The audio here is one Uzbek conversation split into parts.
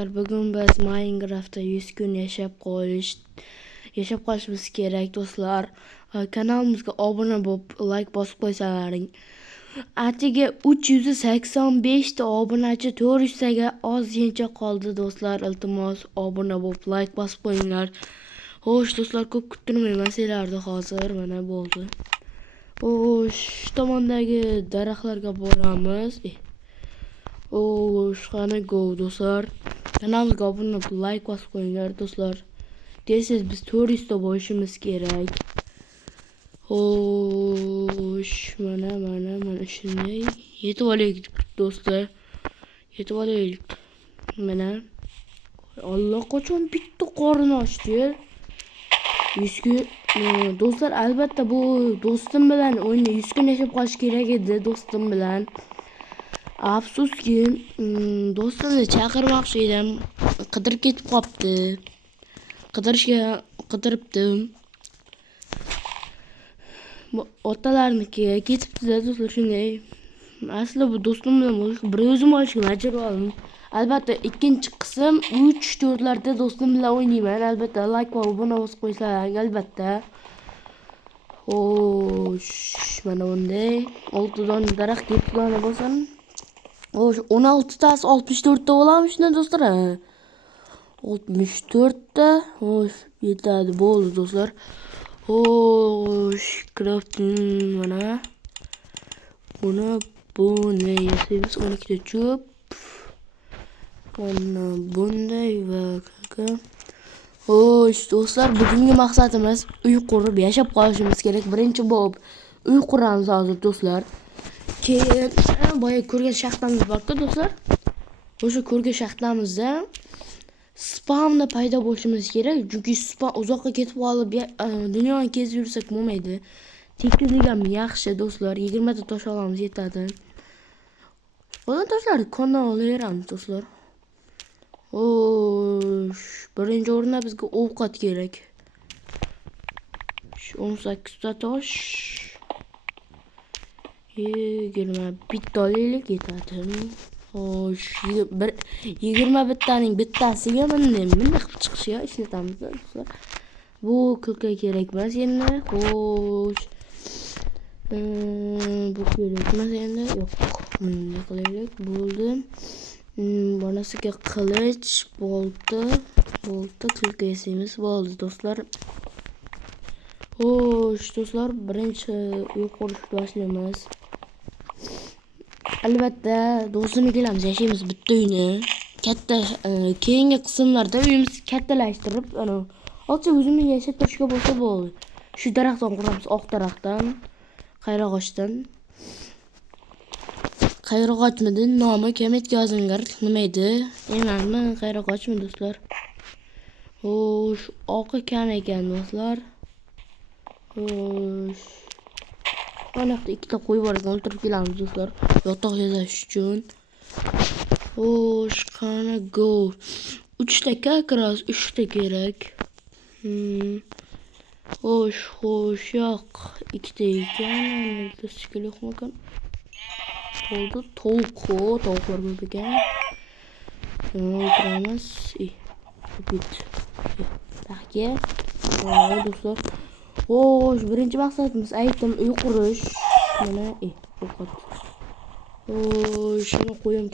Bugun biz Minecraft'ta 100 gün yaşab qolishimiz kerak do'stlar. Kanalimizga obuna bo'lib, like bosib qo'ysalaring. Atigi 385 ta obunachi 400 taga ozgincha qoldi do'stlar. Iltimos obuna bo'lib, like bosib qo'yinglar. Xo'sh do'stlar, ko'p kuttirmayman sizlarni, hozir mana bo'ldi. Xo'sh, tomondagi daraxtlarga boramiz. Xo'sh, qani go do'stlar. Kanalimizga obuna bo'lib, like bosib qo'yinglar do'stlar. Deysiz biz 400 ta bo'lishimiz kerak. Xo'sh, mana shunday yetib olaylik do'stlar. Yetib olaylik. Mana allaqachon bitta qorin ochdi. 100 kun do'stlar, albatta bu do'stim bilan o'yinda 100 kun yashab qolish kerak edi do'stim bilan. Afsuski, do'stimni chaqirmoqchi edim, qidirib ketib qopti. Qidiribdim. Otalarnikiga ketibdi do'stlar, shunday. Aslida bu do'stim bilan bir o'zim olishga majbur bo'ldim. Albatta ikkinchi qism 3-4larda do'stim bilan o'ynayman. Albatta like va obuna bosib qo'ysalaring albatta. Xo'sh, mana bunday 6 dona daraxt 7 dona bo'lsin. Xo'sh, 16 tasi 64 ta bo'larmish do'stlar. 64 ta. Xo'sh, yetadi, bo'ldi do'stlar. Xo'sh, crafting mana. Buni yasaymiz, 12 ta cho'p. Mana bunday va kaka. Xo'sh do'stlar, bugungi maqsadimiz uy qurib yashab qolishimiz kerak. Birinchi bo'lib uy quramiz hozir do'stlar. Keyin boya ko'rgan shaxtamiz bor-ku do'stlar. O'sha ko'rgan shaxtamizda spamda paydo bo'lishimiz kerak. Chunki spam uzoqqa ketib qolib dunyoni kezib yursak bo'lmaydi. Tekislik ham yaxshi do'stlar. 20 ta tosh olamiz, yetadi. Bo'ldi do'stlar, kondan olaveramiz do'stlar. Xo'sh, birinchi o'rinda bizga ovqat kerak. 18 ta tosh. 20 bitta olaylik, yetadi. Xo'sh, 20 bittaning bittasiga bunday qilib chiqishga ishlatamiz do'stlar. Bu kulka kerak emas endi. Xo'sh. Bu kerak emas endi. Yo'q, bunday qilaylik. Bo'ldi. Bunisiga qilich, bolta, kulka yasaymiz. Bo'ldi do'stlar. Xo'sh do'stlar, birinchi uy qurishni boshlaymiz. Albatta do'stimiz yashaymiz bitta uyni. Katta keyingi qismlarda uyimizni kattalashtirib, olcha o'zimiz yashab turishga bo'lsa bo'ldi. Shu daraxtdan quramiz, oq daraxtdan, qayrag'ochdan. Qayrag'ochmidi nomi kommentga yozinglar, nima edi? Emasmi, qayrag'ochmi do'stlar? Xo'sh, oqi kam ekan do'stlar. Xo'sh. Mana bu ikkita qo'y bor ekan, o'ltirib kelamiz do'stlar. Yotoq yasash uchun. Xo'sh, qani go. 3 ta kakros, 3 ta kerak. Xo'sh, yo'q. 2 ta ekan. Do'stga yo'qmi ekan? Bo'ldi, tovuqlar ko'p ekan. O'tiramiz. Taxga. Do'stlar. Xo'sh, birinchi maqsadimiz aytdim, uy qurish. Mana ovqat. Xo'sh, shuni qo'yim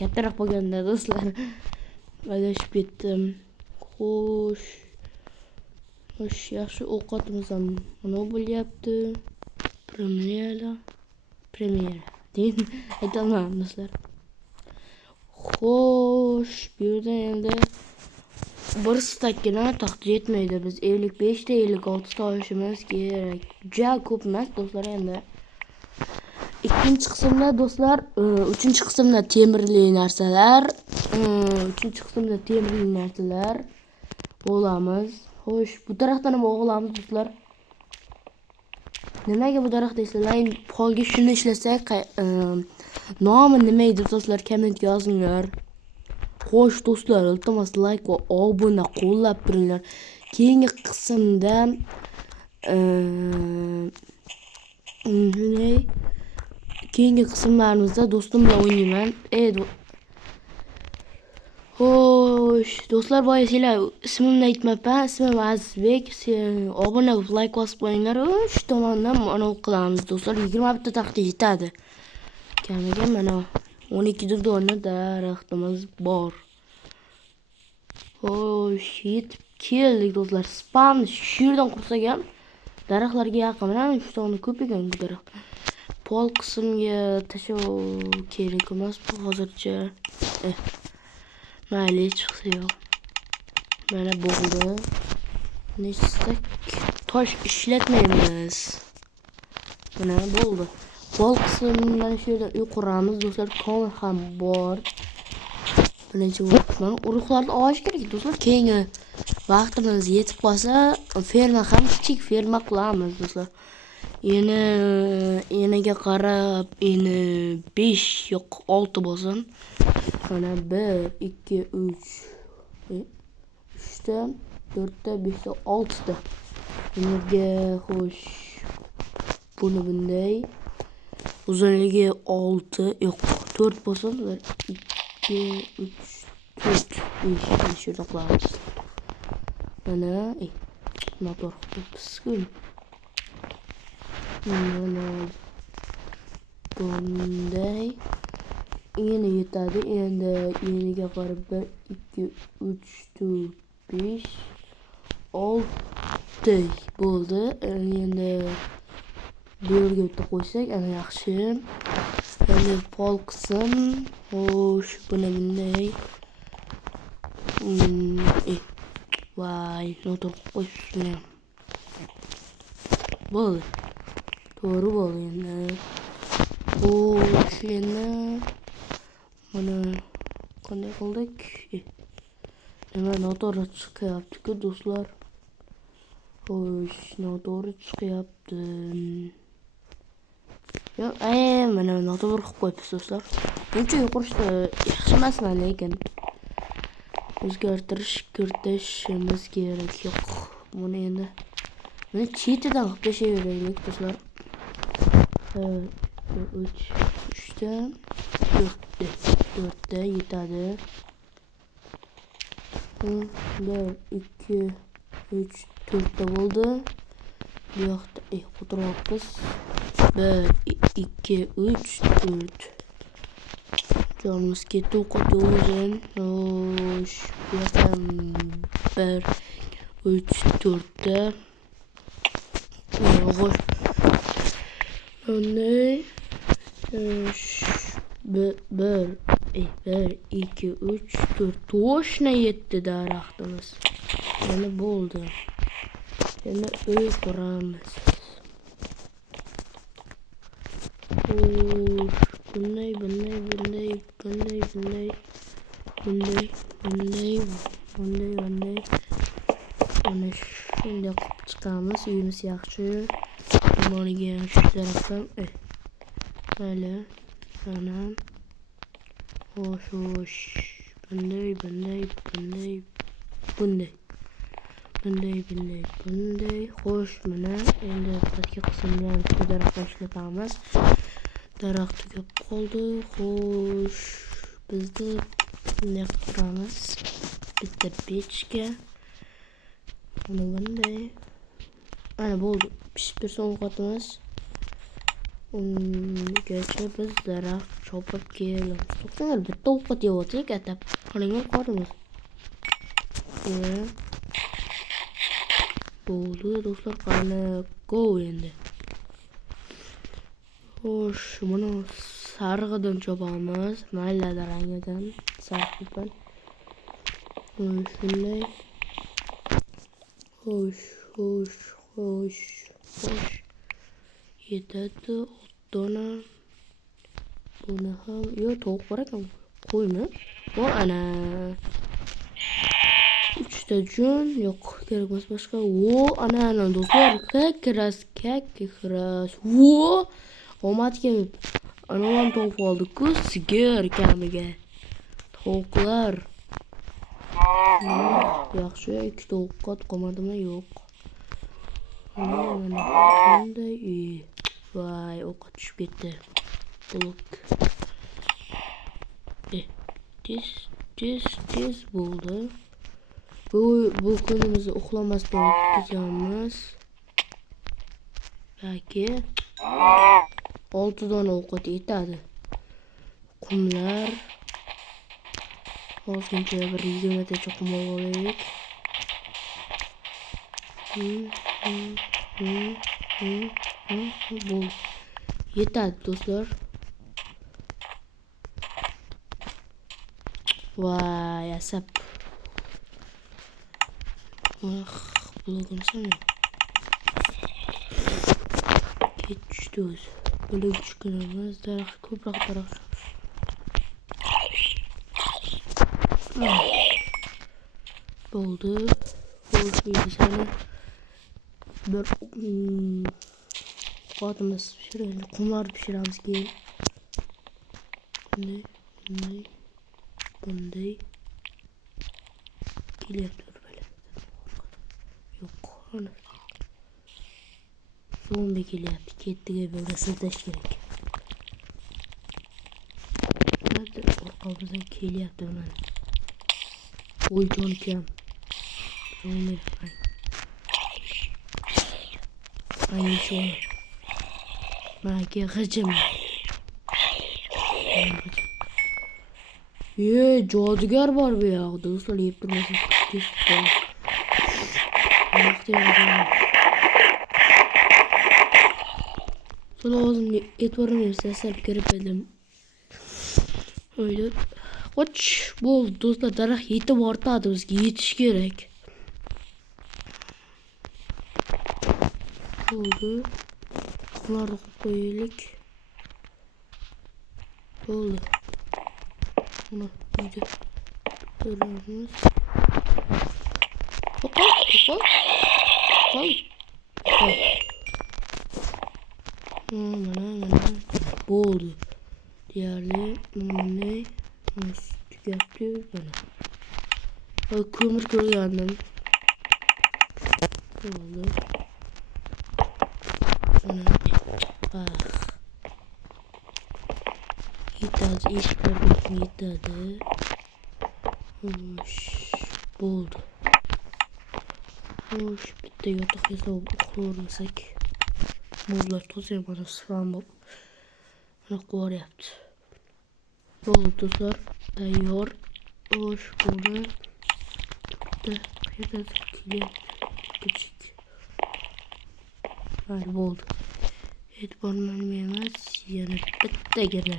kattaroq bo'lganda do'stlar. Adashib ketdim. Xo'sh, yaxshi ovqatimiz ham mana bo'lyapti. Premyera. Deyin aytolmadim do'stlar. Xo'sh, bu yerda endi bir stakkina taxt yetmaydi. Biz 55 ta 56 ta olishimiz kerak. Juda ko'p emas do'stlar endi. Ikkinchi qismda do'stlar, 3-qismda temirli narsalar, 3-qismda olamiz. Xo'sh, bu daraxtdan ham olamiz do'stlar. Nimaga bu daraxt deysizlar? Polga shuni ishlasak, nomi nima edi do'stlar, kommentga yozinglar. Xo'sh do'stlar, iltimos like va obuna qo'llab turinglar. Keyingi qismda keyingi qismlarimizda do'stim bilan o'ynayman. Xo'sh, do'stlar, boya sizlar ismimni aytmayapman. Ismim Azizbek. Obuna bo'lib like bosib qo'yinglar. Shu tomondan mana qilamiz do'stlar. 21 ta taxta yetadi. Kamiga mana 12 dona daraxtimiz bor. Xo'sh, yetib keldik do'stlar. Spamni shu yerdan qursak ham daraxtlarga yaqin. Mana shu tog'ni ko'p ekan bu daraxt. Pol qismga tashlash kerak emas bu hozircha. Mayli, chiqsa yo'q. Mana bo'ldi. Nechta tosh ishlatmaymiz. Mana bo'ldi. Pol qismini shu yerda uy quramiz do'stlar. Kon ham bor. Birinchi vaqtman urug'larni olish kerak do'stlar. Keyingi vaqtimiz yetib qolsa, ferma ham kichik ferma qilamiz do'stlar. Enaga qarab, 5 yo'q 6 bo'lsin. Mana 1 2 3 3 ta 4 ta 5 ta 6 ta. Bunga xo'sh. Buni bunday uzunligi 6 yo'q 4 bo'lsin. 2 3 4 5 shurda qilamiz. Mana motor qilibsiz. Mana bunday endi yetadi. Endi eniga qarab 1 2 3 4 5 6 bo'ldi. Endi bu yerga bitta qo'ysak ana yaxshi. Endi pol qism xo'sh buni bunday voy noto'g'ri qo'yibsiz. Bo'ldi. To'g'ri bo'ldi endi. Xo'sh, endi mana qanday qildik? Nima noto'g'ri chiqyapti-ku do'stlar. Xo'sh, noto'g'ri chiqyapti. Yo'q, mana noto'g'ri qilib qo'yibsiz do'stlar. Buncha qurishda yaxshi emasman, lekin o'zgartirish kiritishimiz kerak. Yo'q, buni endi buni chetidan qilib tashlayveraylik do'stlar. 3 ta 4 ta yetadi. 1 2 3 4 ta bo'ldi. Bu yoqda qo'tiryapmiz. 1 2 3 4 jonimiz ketdi o'qituvchim. Xo'sh, bu yoqda 1 3 4 ta. Xo'sh. Bunday 1 2 3 4 to'shna yetdi daraxtimiz. Mana bo'ldi. Endi uy quramiz. Bunday mana shunday qilib chiqamiz. Uyimiz yaxshi. Tomoniga shu tarafdan mayli. Mana xo'sh bunday xo'sh mana endi pastki qismdan daraxt ishlatamiz. Daraxt tugab qoldi. Xo'sh, bizni bunday qilamiz. Bitta pechka. Mana bunday. Ana bo'ldi. Pishib tursa ovqatimiz. Gacha biz daraxt chopib kelamiz. To'xtanglar, bitta ovqat yeyapti, katta. Qaranglar, qorimiz. Bo'ldi do'stlar, qani go endi. Xo'sh, buni sarg'idan chopamiz. Mayli rangidan sarg'idan. Shunday. Xo'sh. Yetadi 6 dona. Buni ham tovuq bor ekan. Qo'ymi? Bu ana 3 ta jun yo'q, kerak emas boshqa. Ana do'stlar, kakras. Omad kelib. Ana tovuq oldik-ku, sigir kamiga. Tovuqlar. Yaxshi, 2 tovuqqa qolmadimi? Yo'q. Mana bunday. Voy, ovqat tushib ketdi. Blok. tez bo'ldi. Bu kunimizni uxlamasdan o'tkazamiz. Belki 6 dona ovqat yetadi. Qumlar. Ozgincha bir 20 tacha qum olaylik. Bu yetadi do'stlar. Vay asap. Blog'imsana. Ketishdi. Blog chiqaramiz. Daraxt ko'proq daraxt. Bo'ldi. Xo'sh, sana bir qotimiz pishiramiz. Qumlar pishiramiz keyin. Bunday kelyapti böyle. Yo'q, ana. Zombi kelyapti. Ketdiga böyle siltash kerak. Hadi orqamizdan kelyapti mana. Oy jonkam. Zombi. Ay şu. Belki gıcım. Cadugar var be ya. Dostlar yiyip durmasın. Sonra ağzım et varmıyorsa sarıp görüp edim. Öyle. Koç bol dostlar darak yetip ortadı bizge yetiş gerek. Oldu. Bunları koyalım. Oldu. Bunu iyice kırıyoruz. Bakalım. Bu oldu. Diğerleri ne? Nasıl tüketiyor bana. Kömür kırıyandım. Oldu. Yetadi, iş gördüm yetadi. Hoş, oldu. Hoş, bitti yatak hesabı okurmasak. Muzlar tozuyor bana sıfan bak. Bana kuvar yaptı. Oldu dostlar. Dayor. Hoş, oldu. Bitti. Yetadi, kili. Küçük. Hayır, oldu. Et barınmam yemez. Yani bitti gene.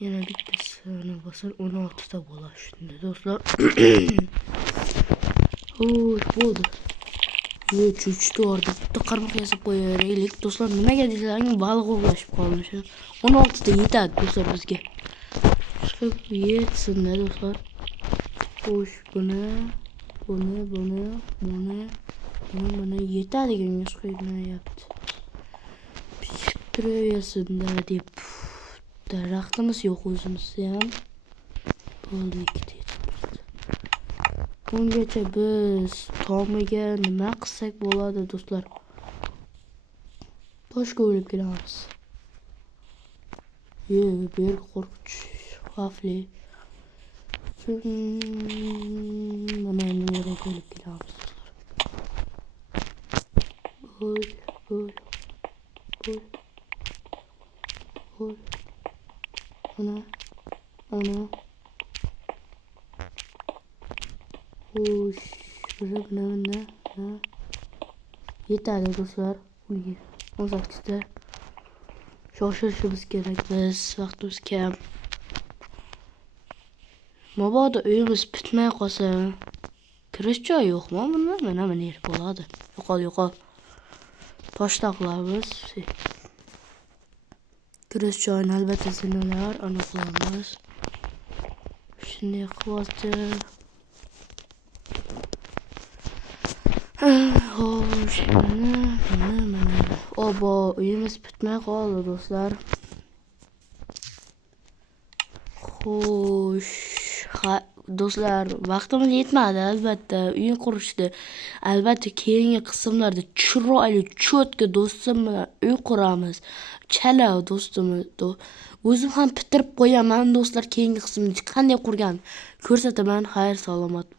Yine bitti sana basar 16'da bola şimdi dostlar. Hoş oldu. Yok uçtu orada. Bitti karmak yazıp koyuyoruz. Dostlar nime geldiyse hangi balık ulaşıp kalmış. 16'da yetadi dostlar bizge. Çıkıp yetsin ne dostlar. Hoş bu ne yetadi gün çıkıp ne yaptı. Piştiriyorsun deyip. Daraxtımız yok özümüzde. Oldu ikide. Bungacha biz tomiga nima qilsak bo'ladi do'stlar? Toshga o'lib kelamiz. Bir qo'rqinch, xavfli. Mana endi o'lib kelamiz do'stlar. Ol. Ana. Hoş. Ne? Yetadi dostlar. 18'de. Shoshilishimiz kerak biz. Vaqtimiz kam. Mabodo uyimiz bitmay qolsa, kirish joyi yo'qmi bunda? Mana yer bo'ladi. Yo'qol. Toshda qilamiz. Kirish joyini albatta zinalar aniqlaymiz. Shunday qilib xo'sh, mana. Obo, uyimiz bitmay qoldi do'stlar. Xo'sh, do'stlar, vaqtimiz yetmadi albatta uy qurishdi. Albatta keyingi qismlarda chiroyli cho'tka do'stim bilan uy quramiz. Chala do'stimiz o'zim ham bitirib qo'yaman do'stlar. Keyingi qismni qanday qurgan ko'rsataman. Xayr salomat bo'ling.